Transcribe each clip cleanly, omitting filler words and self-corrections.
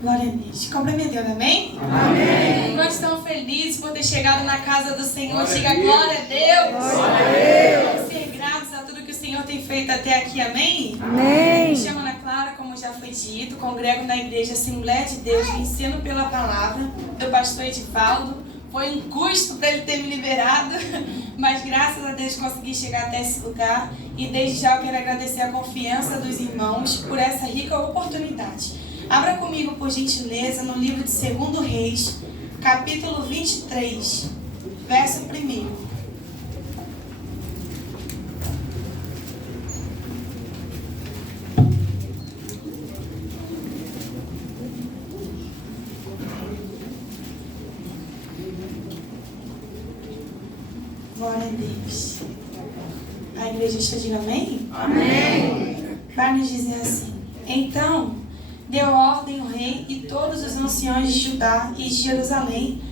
Glória a Deus. Complementeu, amém? Amém. Quantos estão felizes por ter chegado na casa do Senhor? Diga glória a Deus. Glória a Deus. Vamos ser gratos a tudo que o Senhor tem feito até aqui, amém? Amém. Me chamo Ana Clara, como já foi dito, congrego na Igreja Assembleia de Deus, vencendo pela palavra do pastor Edivaldo. Foi um custo para ele ter me liberado, mas graças a Deus consegui chegar até esse lugar. E desde já eu quero agradecer a confiança dos irmãos por essa rica oportunidade. Abra comigo, por gentileza, no livro de 2 Reis, capítulo 23, verso 1. Glória a Deus. A igreja está dizendo amém? Amém. Vai nos dizer assim: então deu ordem o rei e todos os anciãos de Judá e de Jerusalém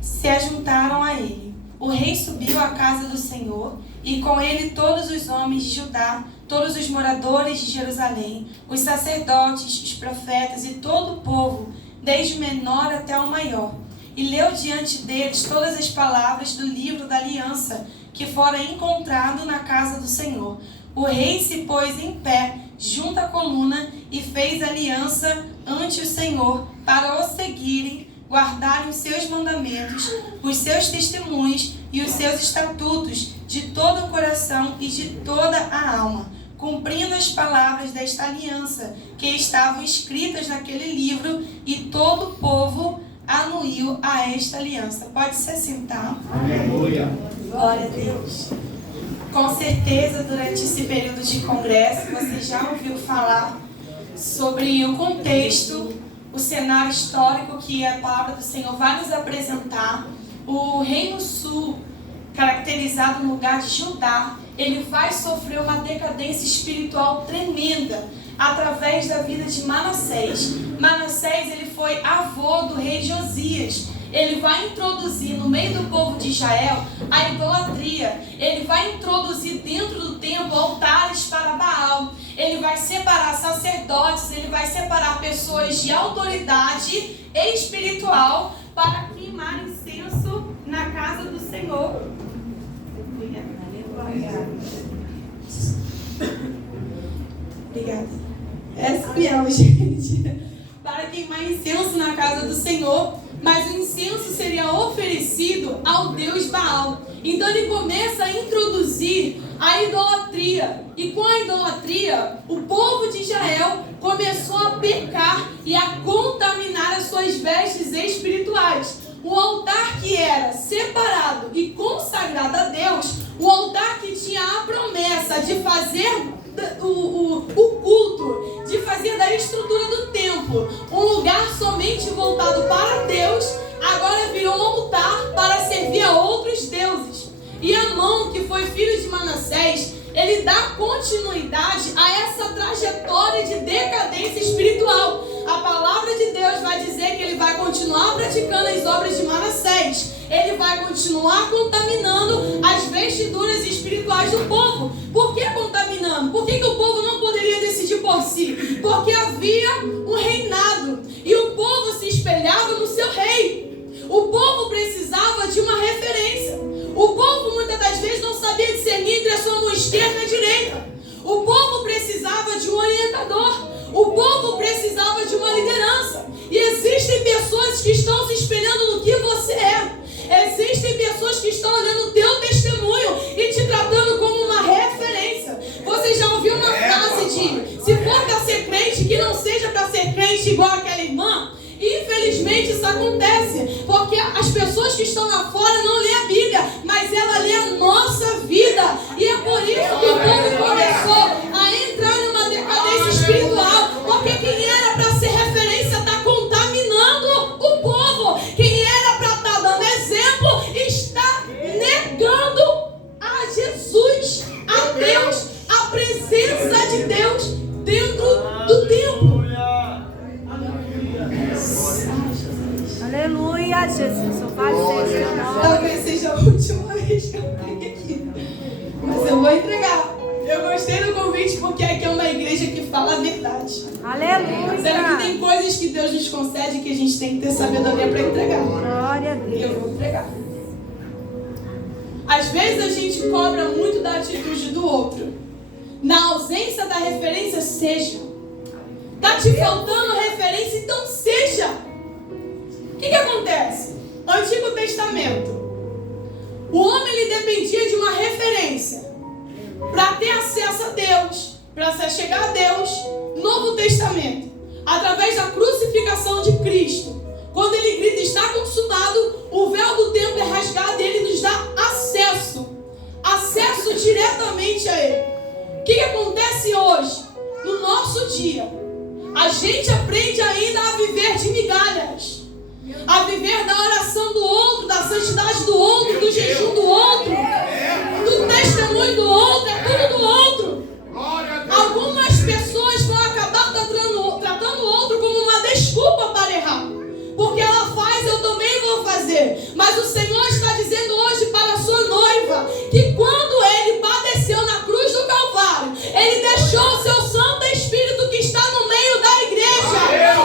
se ajuntaram a ele. O rei subiu à casa do Senhor e com ele todos os homens de Judá, todos os moradores de Jerusalém, os sacerdotes, os profetas e todo o povo, desde o menor até o maior. E leu diante deles todas as palavras do livro da aliança que fora encontrado na casa do Senhor. O rei se pôs em pé junto à coluna e fez aliança ante o Senhor para o seguirem, guardarem os seus mandamentos, os seus testemunhos e os seus estatutos de todo o coração e de toda a alma, cumprindo as palavras desta aliança que estavam escritas naquele livro, e todo o povo anuiu a esta aliança. Pode se assentar. Aleluia. Glória a Deus. Com certeza, durante esse período de congresso, você já ouviu falar sobre o contexto, o cenário histórico que a palavra do Senhor vai nos apresentar. O Reino Sul, caracterizado no lugar de Judá, ele vai sofrer uma decadência espiritual tremenda através da vida de Manassés. Manassés, ele foi avô do rei Josias. Ele vai introduzir no meio do povo de Israel a idolatria. Ele vai introduzir dentro do templo altares para Baal. Ele vai separar sacerdotes, ele vai separar pessoas de autoridade espiritual para queimar incenso na casa do Senhor. Obrigada. É fiel, gente. Para queimar incenso na casa do Senhor. Mas o incenso seria oferecido ao Deus Baal. Então ele começa a introduzir a idolatria. E com a idolatria, o povo de Israel começou a pecar e a contaminar as suas vestes espirituais. O altar que era separado e consagrado a Deus, o altar que tinha a promessa de fazer o culto, de fazer da estrutura do templo um lugar somente voltado para Deus, agora virou um altar para servir a outros deuses. E Amon, que foi filho de Manassés, ele dá continuidade a essa trajetória de decadência espiritual. A palavra de Deus vai dizer que ele vai continuar praticando as obras de Manassés. Ele vai continuar contaminando as vestiduras espirituais do povo. Por que contaminando? Por que o povo não poderia decidir por si? Porque havia um reinado e o povo se espelhava no seu rei. O povo precisava de uma referência. O povo muitas das vezes não sabia discernir entre a sua mão esquerda e a direita. O povo precisava de um orientador. O povo precisava de uma liderança. E existem pessoas que estão se espelhando no que você é. Existem pessoas que estão olhando o teu testemunho e te tratando como uma referência. Você já ouviu uma frase de: se for para ser crente, que não seja para ser crente igual aquela irmã? Infelizmente isso acontece, porque as pessoas que estão lá fora não lêem a Bíblia, mas ela lê a nossa vida. E é por isso que o povo começou a entrar numa decadência espiritual, porque quem era para ser referência está contaminando o povo. Quem era para estar dando exemplo está negando a Jesus, a Deus, a presença de Deus dentro do templo. Aleluia, Jesus. Louvado seja o nome. Talvez seja a última vez que eu venho aqui, mas eu vou entregar. Eu gostei do convite porque aqui é uma igreja que fala a verdade. Aleluia. Será que tem coisas que Deus nos concede que a gente tem que ter sabedoria para entregar. Glória a E eu Deus. vou entregar. Às vezes a gente cobra muito da atitude do outro. Na ausência da referência, seja. Tá te faltando referência, então seja. O que acontece? Antigo Testamento. O homem ele dependia de uma referência para ter acesso a Deus, para se chegar a Deus. Novo Testamento, através da crucificação de Cristo, quando ele grita, está consumado, o véu do templo é rasgado e ele nos dá acesso diretamente a Ele. O que acontece hoje? No nosso dia, a gente aprende ainda a viver de migalhas, a viver da oração do outro, da santidade do outro, do jejum do outro, do testemunho do outro, é tudo do outro. Algumas pessoas vão acabar tratando o outro como uma desculpa para errar. Porque ela faz, eu também vou fazer. Mas o Senhor está dizendo hoje para a sua noiva que quando Ele padeceu na cruz do Calvário, Ele deixou o seu Santo Espírito que está no meio da igreja.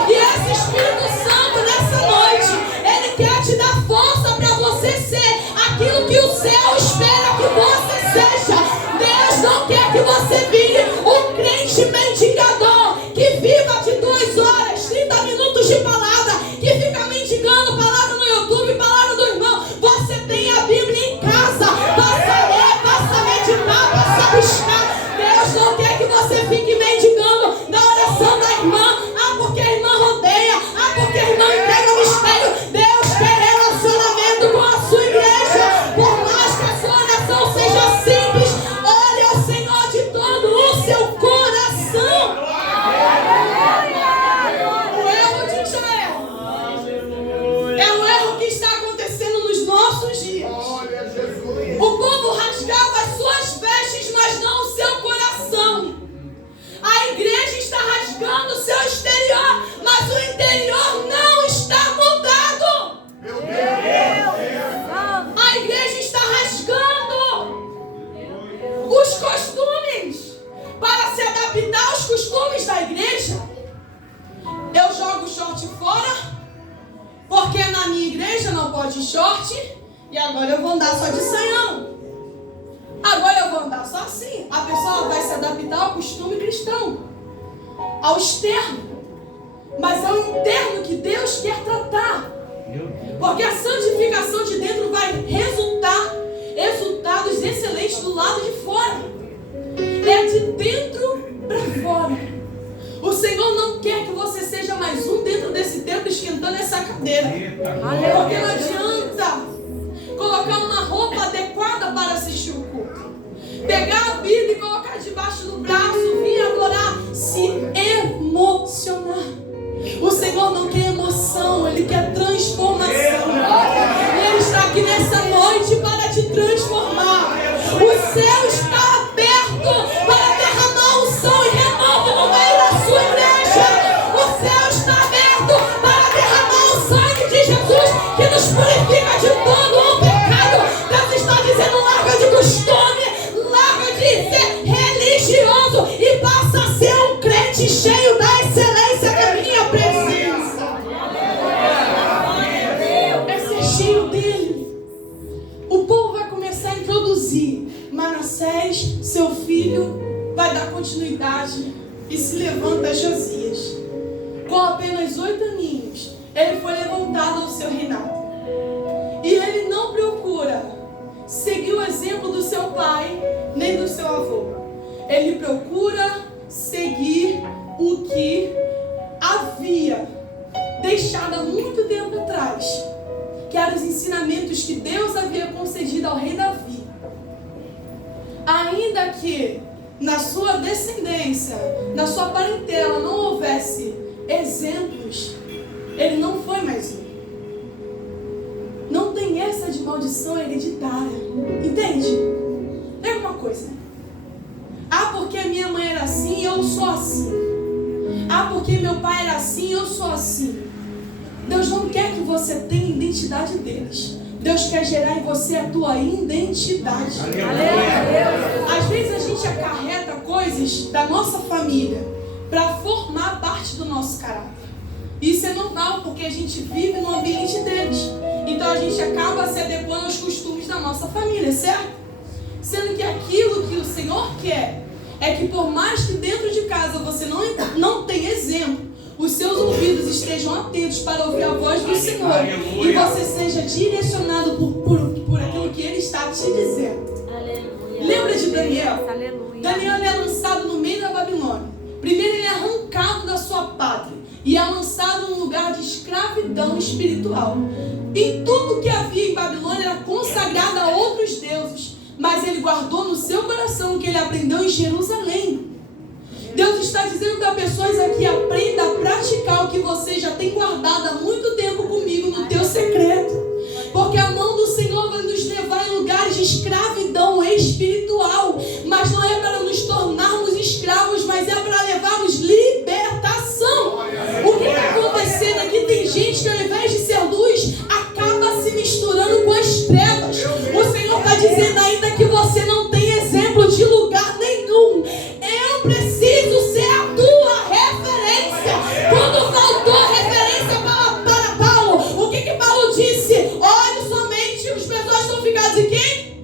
E esse Espírito Santo nessa noite, Ele quer te dar força para você ser aquilo que o céu espera que você seja. Deus não quer que você vire um crente mendigador que viva de 2 horas, 30 minutos de palavra, que fica mendigando palavra no YouTube, palavra do irmão. Você tem a Bíblia em casa, passa a ler, passa a meditar, passa a buscar. Deus não quer que você fique mendigando na oração da irmã. Ah, porque a irmã rodeia, ah, porque a irmã entrega o mistério. Deus quer relacionamento com a sua igreja. Por mais que a sua oração seja simples, olhe ao Senhor de todo o seu coração. O erro de Israel é o erro que está acontecendo nos nossos dias. O povo rasgava as suas vestes, mas não o seu coração. A igreja está rasgando o seu exterior, mas o interior não está mudado. A igreja está rasgando os costumes para se adaptar aos costumes da igreja. Eu jogo short fora, porque na minha igreja não pode short, e agora eu vou andar só de saião. Agora eu vou andar só assim. A pessoa vai se adaptar ao costume cristão, ao externo. Mas é o interno que Deus quer tratar. Porque a santificação de dentro vai resultados excelentes do lado de fora. É de dentro para fora. O Senhor não quer que você seja mais um dentro desse templo esquentando essa cadeira. Porque não adianta colocar uma roupa adequada para assistir o culto, pegar a Bíblia e colocar debaixo do braço, vir adorar, se emocionar. O Senhor não quer emoção, Ele quer transformação. E Ele está aqui nessa noite para te transformar. O céu está aberto para derramar unção e renovo no meio da sua igreja. O céu está aberto para derramar o sangue de Jesus que nos purifica de todo o pecado. Deus está dizendo, larga de costume, larga de ser religioso e passa a ser um crente cheio da excelência da minha presença. É ser cheio dele. O povo vai começar a introduzir. Manassés, seu filho, vai dar continuidade e se levanta Josias. Com apenas 8 aninhos, ele foi levantado ao seu reinado. E ele não procura seguir o exemplo do seu pai, nem do seu avô. Ele procura seguir o que havia deixado há muito tempo atrás, que eram os ensinamentos que Deus havia concedido ao rei Davi. Ainda que na sua descendência, na sua parentela não houvesse exemplos, ele não foi mais um. Não tem essa de maldição hereditária. Entende? É uma coisa. Ah, porque a minha mãe era assim, eu sou assim. Ah, porque meu pai era assim, eu sou assim. Deus não quer que você tenha identidade deles. Deus quer gerar em você a tua identidade. Às vezes a gente acarreta coisas da nossa família para formar parte do nosso caráter. Isso é normal, porque a gente vive no ambiente deles. Então a gente acaba se adequando aos costumes da nossa família, certo? Sendo que aquilo que o Senhor quer é que por mais que dentro de casa você não tenha exemplo, os seus ouvidos estejam atentos para ouvir a voz do Senhor. Aleluia. E você seja direcionado por aquilo que Ele está te dizendo. Aleluia. Lembra de Daniel? Aleluia. Daniel é lançado no meio da Babilônia. Primeiro ele é arrancado da sua pátria e é lançado num lugar de escravidão espiritual. E tudo que havia em Babilônia era consagrado a outros deuses, mas ele guardou no seu coração o que ele aprendeu em Jerusalém. Deus está dizendo para pessoas aqui: aprenda a praticar o que você já tem guardado há muito tempo comigo no teu secreto. Porque a mão do Senhor vai nos levar em lugares de escravidão espiritual. Mas não é para nos tornarmos escravos, mas é para levarmos libertação. O que está acontecendo aqui? Tem gente que ao invés de ser luz, acaba se misturando com as trevas. O Senhor está dizendo ainda que você não tem exemplo de lugar nenhum. Eu preciso ser a tua referência. Quando faltou a referência para Paulo, o que Paulo disse? Olhe somente, as pessoas estão ficadas de quem?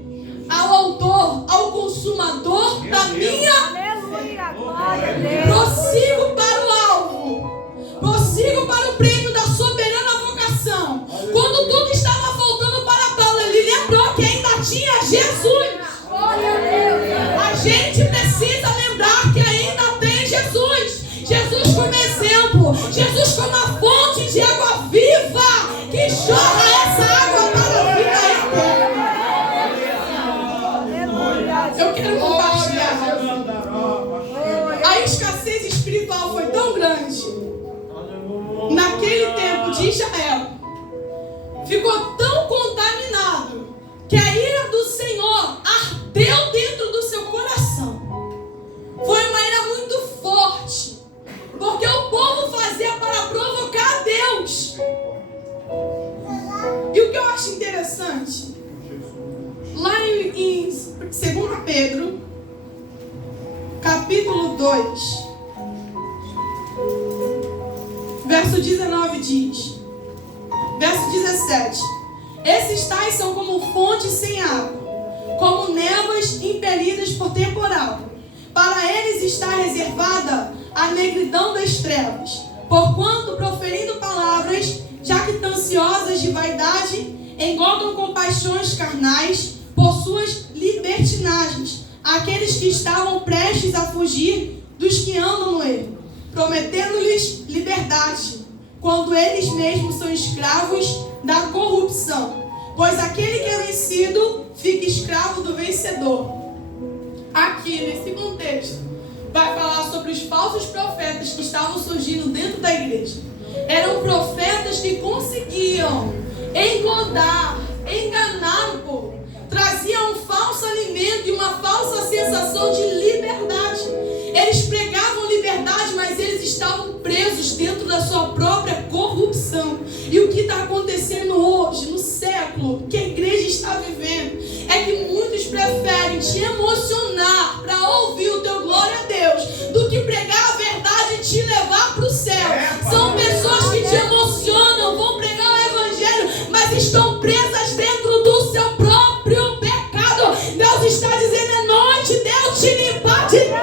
Ao autor, ao consumador da minha. Aleluia, glória a Deus. Prossigo para o alvo. Prossigo para o prêmio da soberana vocação. Quando tudo estava voltando para Paulo, ele lembrou que ainda tinha Jesus. Glória a Deus. A gente precisa lembrar que ainda tem Jesus. Jesus como exemplo. Jesus como a fonte de água viva que jorra essa água para a vida eterna. Eu quero compartilhar. A escassez espiritual foi tão grande naquele tempo de Israel. Ficou tão contaminado que a ira do Senhor ardeu dentro do seu coração. Foi uma ira muito forte, porque o povo fazia para provocar a Deus. E o que eu acho interessante, lá em 2 Pedro, capítulo 2, verso 19 diz, verso 17: esses tais são como fontes sem água, como névoas impelidas por temporal. Para eles está reservada a negridão das trevas, porquanto, proferindo palavras jactanciosas de vaidade, engordam com paixões carnais por suas libertinagens aqueles que estavam prestes a fugir dos que andam no erro, prometendo-lhes liberdade, quando eles mesmos são escravos da corrupção. Pois aquele que é vencido fica escravo do vencedor. Aqui, nesse contexto, vai falar sobre os falsos profetas que estavam surgindo dentro da igreja. Eram profetas que conseguiam enganar o povo. Traziam um falso alimento e uma falsa sensação de liberdade. Eles pregavam liberdade, mas eles estavam presos dentro da sua própria corrupção. E o que está acontecendo hoje, no século que a igreja está vivendo, é que muitos preferem te emocionar para ouvir o teu glória a Deus do que pregar a verdade e te levar para o céu. São pessoas que te emocionam, vão pregar o evangelho, mas estão presas dentro do seu próprio pecado. Deus está dizendo: é noite de eu te limpar de dentro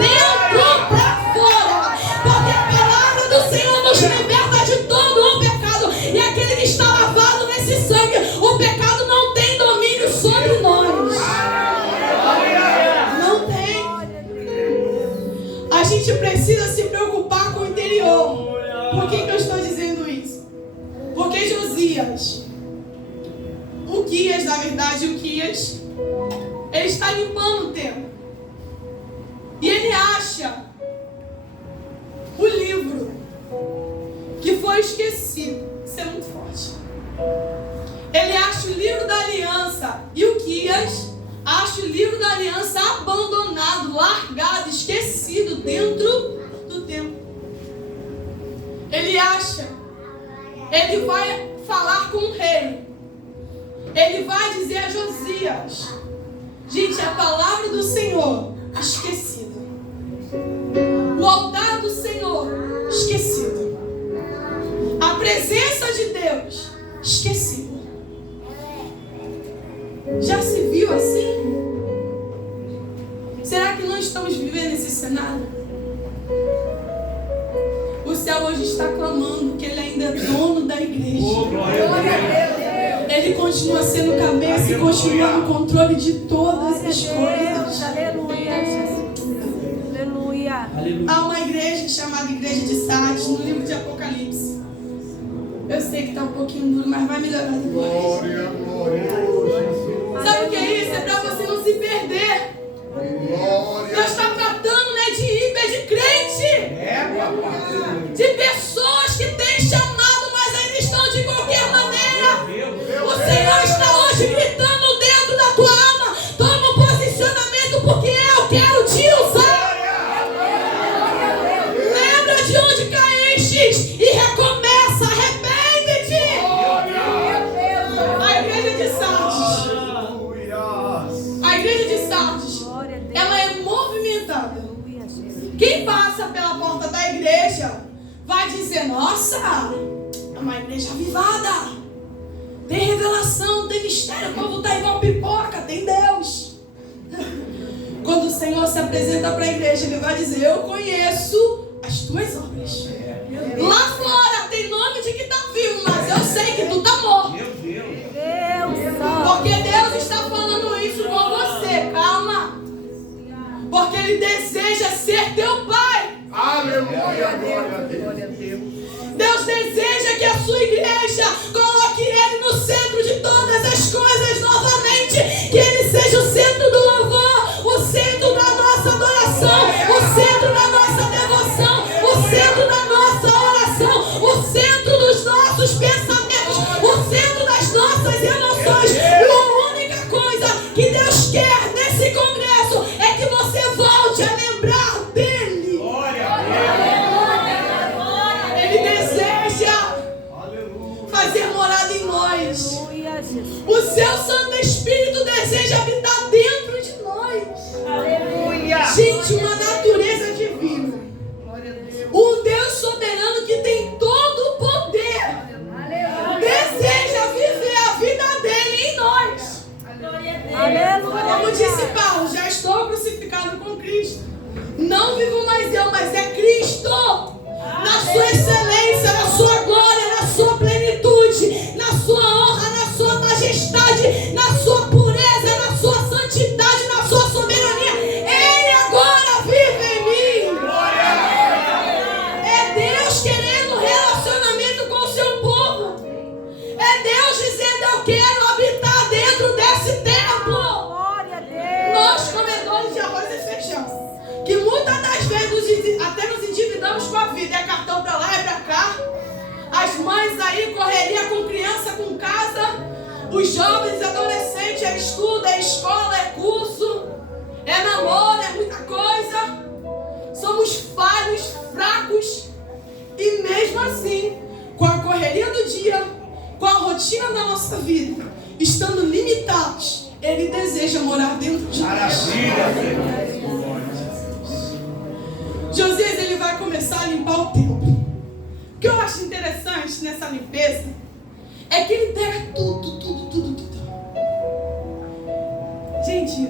para fora, porque a palavra do Senhor nos liberta de todo o pecado, e aquele que está lavado nesse sangue, o pecado não tem domínio sobre nós. Não tem. A gente precisa se preocupar com o interior. Por que eu estou dizendo isso? Porque Josias, na verdade, Uquias, ele está limpando o templo. E ele acha o livro que foi esquecido. Isso é muito forte. Ele acha o livro da aliança. E Uquias acha o livro da aliança abandonado, largado, esquecido dentro do templo. Ele acha. Ele vai falar com o rei. Ele vai dizer a Josias: gente, a palavra do Senhor esquecida. O altar do Senhor esquecido. A céu hoje está clamando que Ele ainda é dono da igreja. Ele continua sendo cabeça e continua no controle de todas as coisas. Aleluia, Jesus. Aleluia. Há uma igreja chamada Igreja de Sardes no livro de Apocalipse. Eu sei que está um pouquinho duro, mas vai melhorar depois. Sabe o que é isso? É para você não se perder. Deus está tratando, né, de ímpio, de crente. De pessoas que têm chamado, mas ainda estão de qualquer maneira. O Senhor está hoje gritando dentro da tua alma: toma um posicionamento, porque eu quero te usar. Lembra de onde caíste e recomeça, arrepende-te. A igreja de Sardes, ela é movimentada. Quem passa pela porta da igreja vai dizer: nossa, é uma igreja avivada, tem revelação, tem mistério, o povo está igual pipoca, tem Deus. Quando o Senhor se apresenta para a igreja, Ele vai dizer: eu conheço as tuas obras. Lá fora tem nome de que está vivo, mas eu sei que tu está morto. Porque Deus está falando isso com você, calma. Porque Ele deseja ser teu Pai. Aleluia, glória a Deus. Deus deseja que a sua igreja coloque Ele no centro de todas as coisas novamente. Que Ele seja o centro do louvor, o centro da nossa adoração, o centro da nossa devoção, o centro da nossa oração, o centro dos nossos pensamentos, o centro das nossas emoções. E a única coisa que Deus quer nesse congresso é que você volte a lembrar dEle. Ele deseja fazer morada em nós. O seu Santo Espírito deseja habitar dentro de nós. Gente, uma natureza divina. Um Deus soberano que tem todo o poder deseja viver a vida dele em nós. Como disse Paulo: já estou crucificado com Cristo. Não vivo mais eu, mas é Cristo. Na sua excelência, na sua glória, na sua plenitude, na sua honra, na sua majestade, na sua pureza, na sua santidade, na sua soberania. Ele agora vive em mim. É Deus querendo relacionamento com o seu povo. É Deus dizendo: eu quero habitar dentro desse templo. Nós, comedores de arroz e feijão, que muitas das vezes até nos endividamos com a vida, é cartão pra lá, é pra cá. As mães aí, correria com criança, com casa. Os jovens, adolescentes, é estudo, é escola, é curso, é namoro, é muita coisa. Somos falhos, fracos. E mesmo assim, com a correria do dia, com a rotina da nossa vida, estando limitados, Ele deseja morar dentro de nós. Josias, ele vai começar a limpar o templo. O que eu acho interessante nessa limpeza é que ele pega tudo. Gente,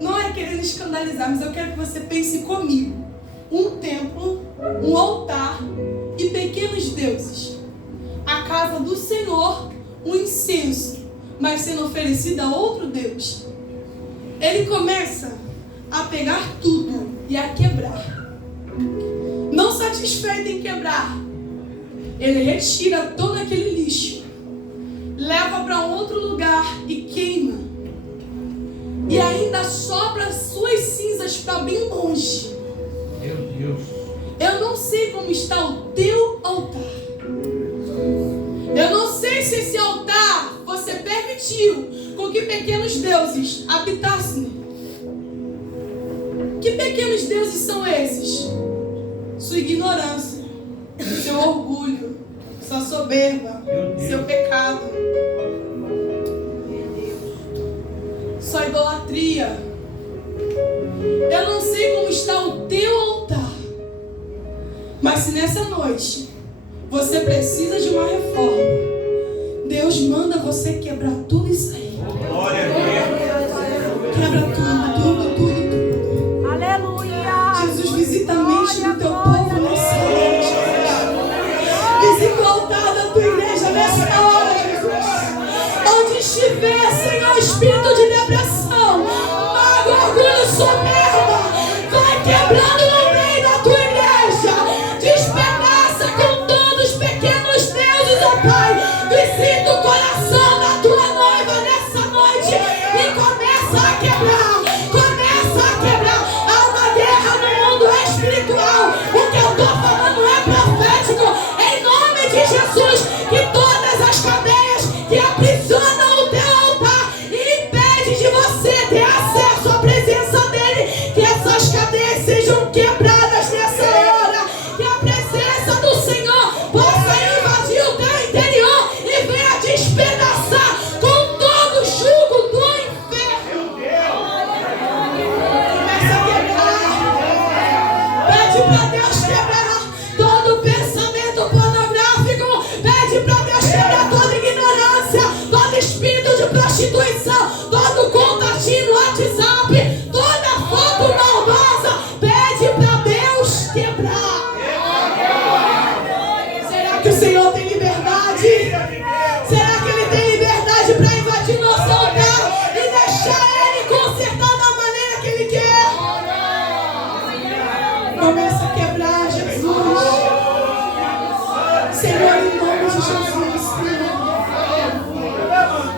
não é querendo escandalizar, mas eu quero que você pense comigo. Um templo, um altar e pequenos deuses. A casa do Senhor, um incenso, mas sendo oferecido a outro Deus. Ele começa a pegar tudo e a quebrar. Não satisfeito em quebrar, ele retira todo aquele lixo, leva para um outro lugar e queima. E ainda sopra suas cinzas para bem longe. Meu Deus. Eu não sei como está o teu altar. Eu não sei se esse altar você permitiu com que pequenos deuses habitassem. Que pequenos deuses são esses? Sua ignorância, seu orgulho, sua soberba, seu pecado, sua idolatria. Eu não sei como está o teu altar, mas se nessa noite você precisa de uma reforma, Deus manda você quebrar tudo isso aí. Glória a Deus. Quebra tudo. Aleluia. Jesus, visita a mente do teu povo nessa noite. o espírito de depressão, mágoa, orgulho, soberba, vai quebrando no meio da tua igreja. Despedaça com todos os pequenos deuses, ó Pai. Visita o coração da tua noiva nessa noite e começa a quebrar. Começa a quebrar. Há uma guerra no mundo espiritual. O que eu estou falando é profético. Em nome de Jesus, que todas as cadeias que aprisionam o teu altar e impedem de você ter acesso à presença dele, que essas cadeias sejam quebradas nessa hora. Que a presença do Senhor possa invadir o teu interior e venha despedaçar com todo o jugo do inferno. Começa a quebrar. Pede para Deus quebrar todo pensamento pornográfico. Pede para Deus quebrar toda ignorância, todo espírito de prostituição, todo contatinho no WhatsApp, toda foto maldosa. Pede para Deus quebrar. Será que o Senhor tem liberdade? Será que Ele tem liberdade para invadir nosso altar e deixar Ele consertar da maneira que Ele quer? Começa a quebrar, Jesus. Senhor, em nome de Jesus, Senhor.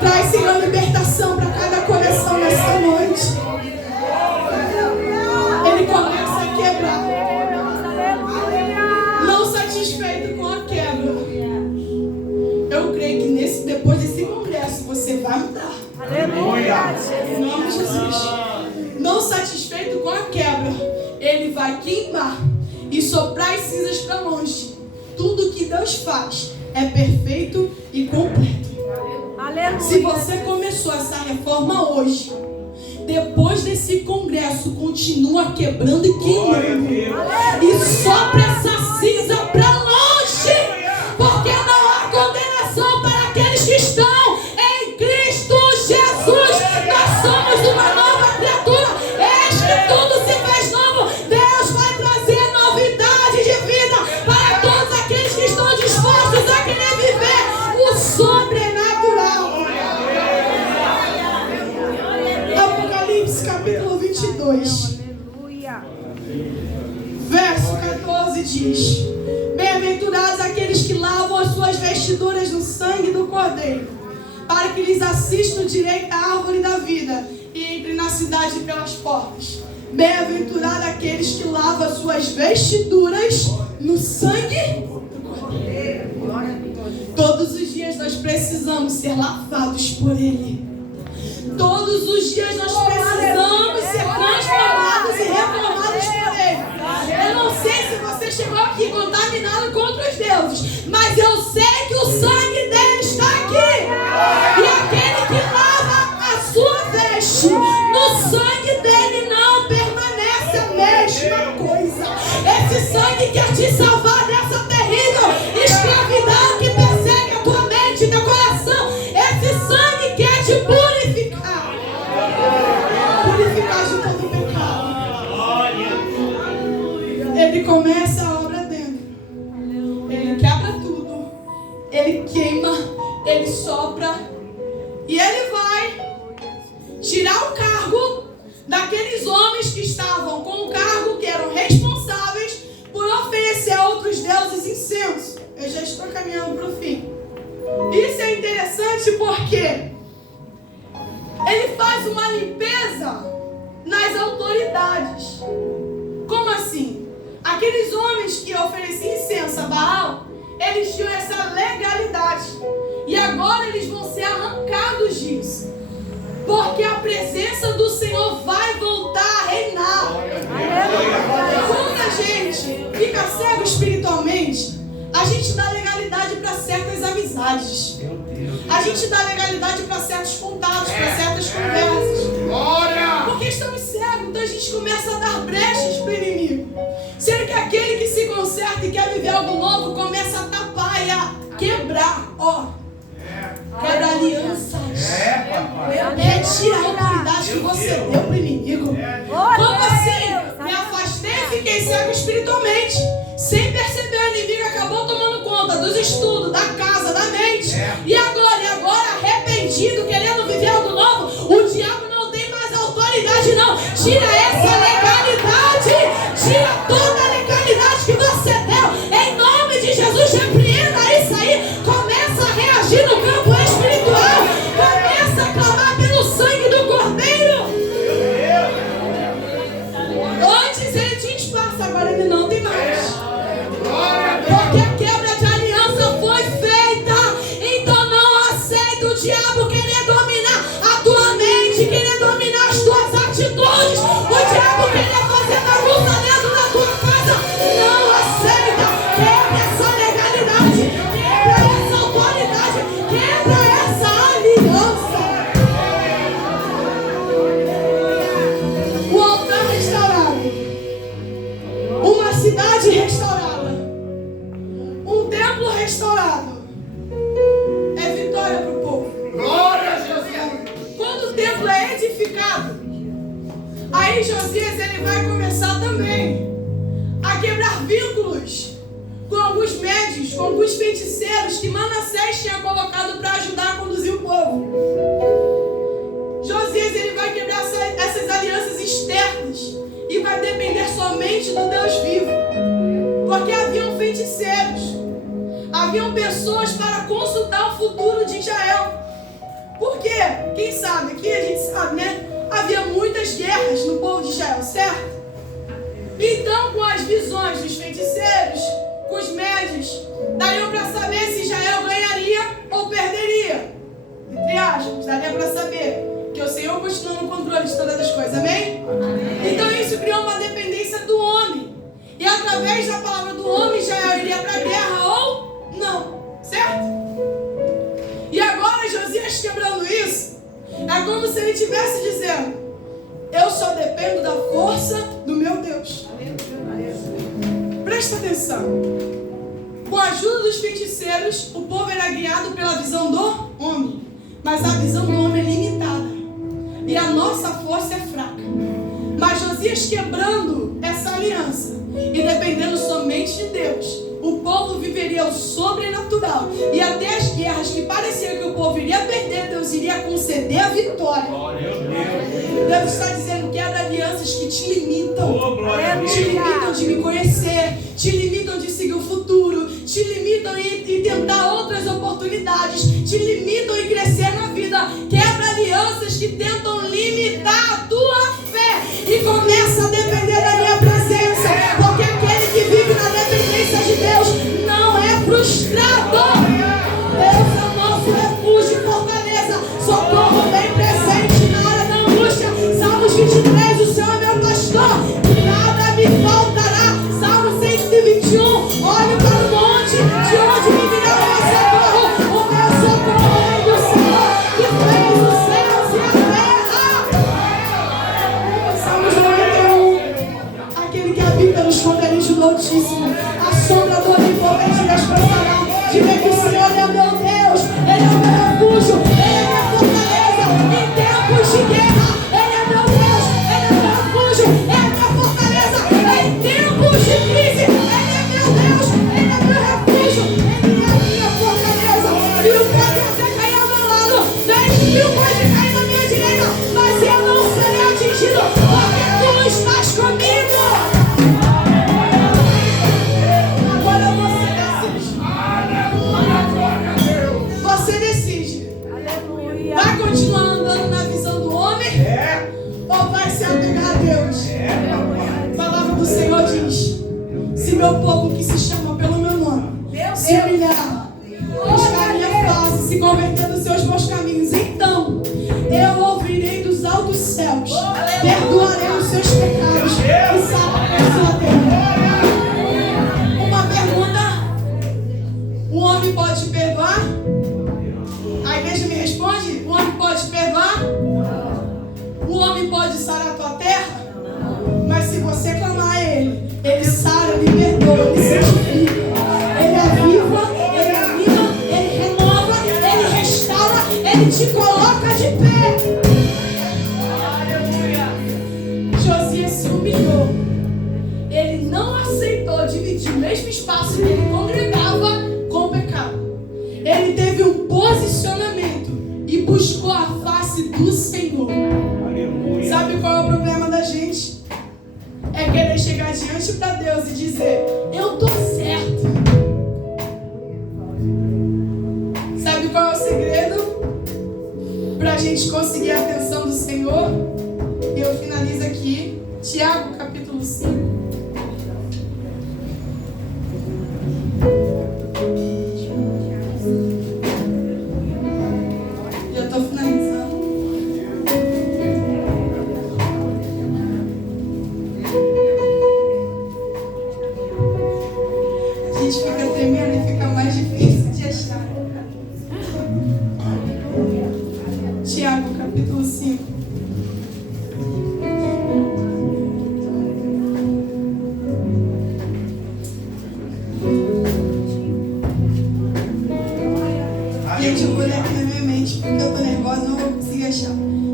Traz, Senhor, libertação para cada coração nessa noite. Ele começa a quebrar. Não satisfeito com a quebra, eu creio que depois desse congresso você vai mudar. Em nome de Jesus. Não satisfeito com a quebra, ele vai queimar e soprar as cinzas para longe. Tudo que Deus faz é perfeito e completo. Se você começou essa reforma hoje, depois desse congresso, continua quebrando e queimando. E sopra essa cinza para longe, porque não há condenação para aqueles que estão em Cristo Jesus. Nós somos uma nova criatura. Eis que tudo se fez novo. Deus vai trazer novidade de vida para todos aqueles que estão dispostos a querer viver o sobrenatural. Apocalipse capítulo 22, verso 14 diz: Bem-aventurados aqueles que lavam as suas vestiduras no sangue do Cordeiro, para que lhes assistam direito à árvore da vida e entrem na cidade pelas portas. Bem-aventurados aqueles que lavam as suas vestiduras no sangue do Cordeiro. Todos os dias nós precisamos ser lavados por Ele. Todos os dias nós precisamos ser transformados e reformados por Ele. Eu não sei se você chegou aqui contaminado contra os deuses, mas eu sei que o sangue dele está aqui. E aquele que lava a sua veste, no sangue dele não permanece a mesma coisa. Esse sangue quer te salvar dessa terrível escravidão que persegue a tua mente e teu coração. Esse sangue quer te purificar. Purificar de todo pecado. Ele começa a obra dentro. Ele quebra tudo. Ele queima. Ele sopra. E ele vai tirar o cargo daqueles homens que estavam com o cargo, que eram responsáveis por oferecer a outros deuses incenso. Eu já estou caminhando para o fim. Isso é interessante porque ele faz uma limpeza nas autoridades. Como assim? Aqueles homens que ofereciam incenso a Baal, eles tinham essa legalidade. E agora eles vão ser arrancados disso. Porque a presença do Senhor vai voltar a reinar. Quando a gente fica cego espiritualmente, a gente dá legalidade para certas amizades. A gente dá legalidade para certos contatos, para certas conversas. Porque estamos cegos, então a gente começa a dar brechas para o inimigo. Sendo que aquele que se conserta e quer viver algo novo, começa a tapar e a quebrar. Quebra alianças. Retira a autoridade que você deu para o inimigo. Como assim? Me afastei e fiquei cego espiritualmente. Sem perceber, o inimigo acabou tomando conta dos estudos, da casa, da mente. E agora, arrependido, querendo viver algo novo, tira essa legalidade, tira toda a legalidade que você deu, em nome de Jesus, repreenda isso aí, começa a reagir no campo espiritual, começa a clamar pelo sangue do Cordeiro. Antes ele tinha espaço, agora ele não tem mais, porque a quebra de aliança foi feita. Então não aceita o diabo querer dominar a tua mente, querer dominar as tuas atitudes, o diabo querer fazer bagunça dentro da tua casa. Não aceita, quebra essa legalidade, quebra essa autoridade, quebra essa aliança. O altar restaurado, uma cidade restaurada, um templo restaurado, é vitória para o povo. Glória a Jesus. Quando o templo é edificado, aí Josias ele vai começar também a quebrar vínculos com alguns médios, com alguns feiticeiros que Manassés tinha colocado para ajudar a conduzir o povo. Josias ele vai quebrar essas alianças externas e vai depender somente do Deus vivo, porque haviam feiticeiros, haviam pessoas para consultar o futuro de Israel. Por quê? Quem sabe? Aqui a gente sabe, né? Havia muitas guerras no povo de Israel, certo? Então, com as visões dos feiticeiros, com os médios, dariam para saber se Israel ganharia ou perderia. Entre aspas, daria para saber que o Senhor continua no controle de todas as coisas, amém? Então isso criou uma dependência do homem. E através da palavra do homem, Israel iria para a guerra ou não, certo? E agora Josias quebrando isso, é como se ele estivesse dizendo: eu só dependo da força do meu Deus. Presta atenção. Com a ajuda dos feiticeiros, o povo era guiado pela visão do homem. Mas a visão do homem é limitada. E a nossa força é fraca. Mas Josias quebrando essa aliança e dependendo somente de Deus, o povo viveria o sobrenatural. E até as guerras que parecia que o povo iria perder, Deus iria conceder a vitória. Deus está dizendo: quebra alianças que te limitam. Te limitam de me conhecer, te limitam de seguir o futuro, te limitam em tentar outras oportunidades, te limitam em crescer na vida. Quebra alianças que tentam limitar a tua fé e começa a depender da minha presença, porque aquele que vive na dependência de Deus não é frustrado. Deus é o nosso refúgio e fortaleza, socorro bem presente na hora da angústia. Salmos 23, o Senhor é meu pastor, nada me faltará. Salmo 121, olho para o monte, de onde me virá o meu socorro. O meu socorro vem do Senhor, que fez os céus e a terra. Salmos 91, aquele que habita no esconderijo do Altíssimo, a sombra do Onipotente descansará. Diga que o Senhor é meu Deus, Ele é o meu refúgio, Ele é a minha fortaleza. Em tempos de guerra, Ele é meu Deus, Ele é meu refúgio, Ele é a minha fortaleza. Em tempos de crise, Ele é meu Deus, Ele é meu refúgio, Ele é a minha fortaleza. E o pode até cair ao meu lado, 10.000 pode cair na minha direita, mas eu não serei atingido, porque Tu estás comigo. Agora você decide. Aleluia. Vai continuar andando na visão do homem? Ou vai se apegar a Deus? A palavra do Senhor diz: se meu povo que se chama pelo meu nome se humilhar, buscar a minha face, se converter dos seus maus caminhos, então eu ouvirei dos altos céus, perdoarei os seus pecados e sararei a sua terra. Uma pergunta: o homem pode te perdoar? A igreja me responde: o homem pode te perdoar? O homem pode sarar a tua terra? Mas se você clamar a Ele, Ele sara, Ele perdoa, Ele santifica, Ele aviva, Ele anima, Ele renova, Ele restaura, Ele te coloca de pé. Josias se humilhou. Ele não aceitou dividir o mesmo espaço que ele congregava com o pecado. Ele teve um posicionamento e buscou a face do Senhor. Sabe qual é o problema da gente? diante para Deus e dizer: eu tô certo. Sabe qual é o segredo para a gente conseguir a atenção do Senhor? E eu finalizo aqui, Tiago capítulo 5. Já estou finalizando. A gente fica tremendo e fica mais difícil de achar. Tiago capítulo 5. Gente, eu vou ler aqui na minha mente, porque eu tô nervosa, não vou conseguir achar.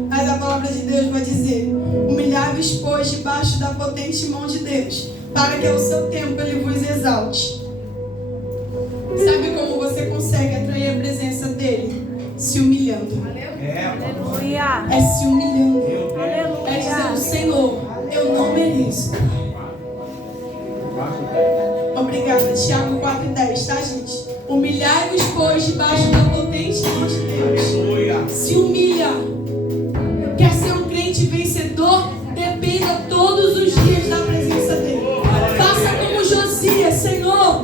Mas a palavra de Deus vai dizer: humilhai-vos, pois, debaixo da potente mão de Deus, para que ao seu tempo ele vos exalte. Sabe como você consegue atrair a presença dele? Se humilhando. Aleluia. É se humilhando. É Aleluia. dizendo: Senhor, eu não mereço. Obrigada. Tiago 4,10, tá, gente? Humilhai-vos, pois, debaixo da potente mão de Deus. Se humilha. Quer ser um crente vencedor? Dependa todos os dias da presença dele. Faça como Josias: Senhor,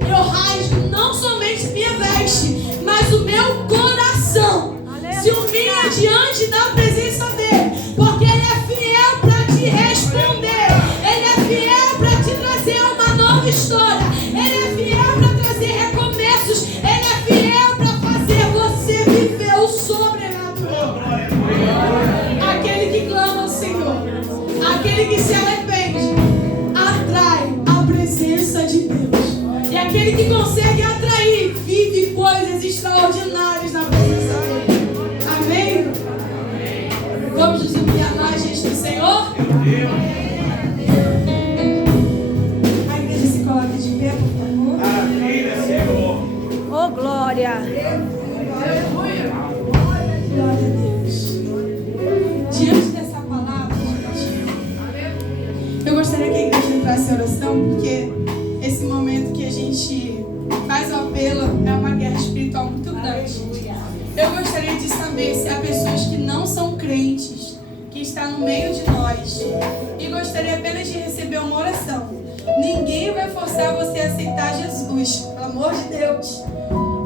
eu rasgo não somente minha veste, mas o meu coração. Se humilha diante da presença dele, porque ele é fiel para te responder. Ele é fiel para te trazer uma nova história. Ele é fiel para trazer recomeços. Ele é fiel para fazer você viver o sobrenatural. Aquele que clama ao Senhor, aquele que se arrepende, atrai a presença de Deus. E aquele que consegue atrair, vive coisas extraordinárias na presença dele. Amém? Vamos nos humilhar mais diante do Senhor? A igreja se coloca de pé, por favor. Maravilha, Senhor. Oh, glória. Glória a Deus. Diante dessa palavra, gente, eu gostaria que a igreja entrasse em oração, porque esse momento que a gente faz o apelo é uma guerra espiritual muito grande. Eu gostaria de saber se há pessoas que não são crentes, que estão no meio de nós, e gostaria apenas de receber uma oração. Ninguém vai forçar você a aceitar Jesus, pelo amor de Deus.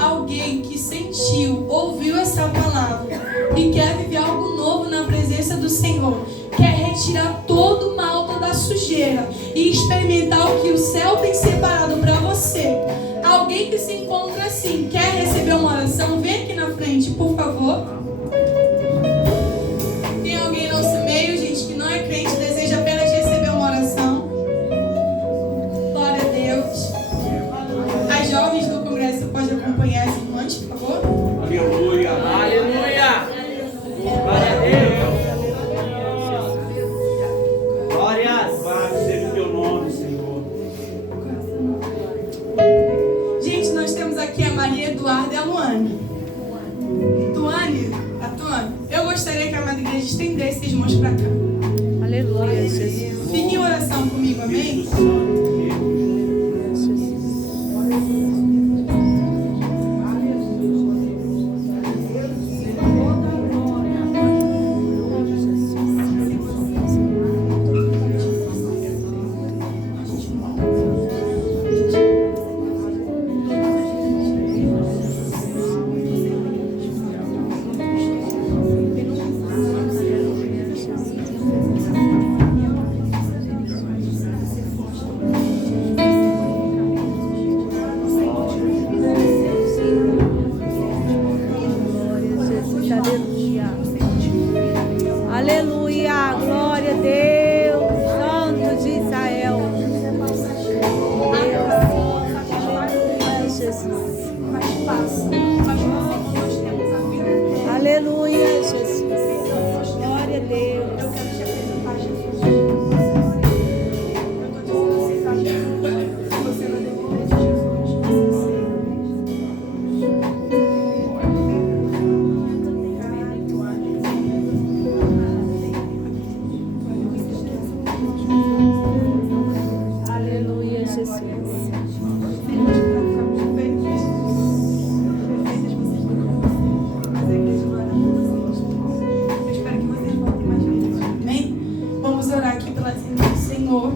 Alguém que sentiu, ouviu essa palavra e quer viver algo novo na presença do Senhor, quer retirar todo o mal, toda a sujeira e experimentar o que o céu tem separado para você. Alguém que se encontra assim, quer receber uma oração, vem aqui na frente, por favor. Tem alguém no nosso meio, gente, que não é crente, deseja apenas receber uma oração? Glória a Deus. As jovens do congresso podem acompanhar as irmãs, por favor? Aleluia. Aleluia. Glória a Deus. Glórias. Louvado seja o teu nome, Senhor. Gente, nós temos aqui a Maria Eduarda e a Luane. Tuane, eu gostaria que a amada igreja estendesse as mãos para cá. Aleluia, Jesus. Fique em oração comigo, amém? Aleluia, glória a Deus, Santo de Israel. Amém? Vamos orar aqui pelas irmãs do Senhor.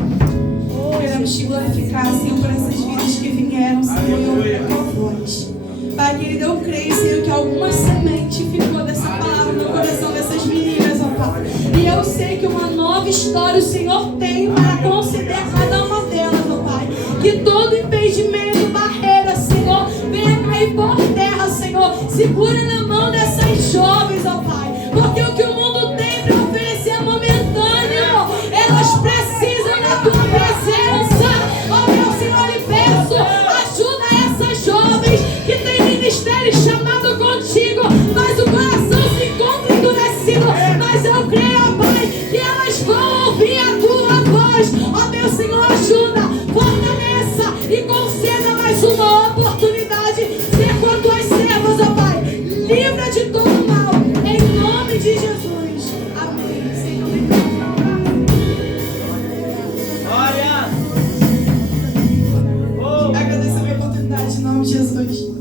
Queremos te glorificar, Senhor, por essas vidas que vieram, Senhor, e ouvir a tua voz. Pai querido, eu creio, Senhor, que alguma semente ficou dessa palavra no coração dessas meninas, ó Pai. E eu sei que uma nova história o Senhor tem para conceder a cada uma delas, ó Pai. Que todo impedimento, barreira, Senhor, venha cair por terra, Senhor. Segura na mão dessas jovens, ó Pai. Porque o que o mundo tem para oferecer é momentâneo. Elas precisam da tua presença. Ó meu Senhor, lhe peço, ajuda essas jovens que têm ministério chamado contigo, mas o coração se encontra endurecido. Mas eu creio, ó Pai, que elas vão ouvir a tua voz. Ó meu Senhor, ajuda, fortaleça e conceda mais uma oportunidade. Ser com tuas servas, ó Pai. Livra de todo mal, em nome de Jesus. Amém. Senhor, Glória! agradeço a minha oportunidade em nome de Jesus.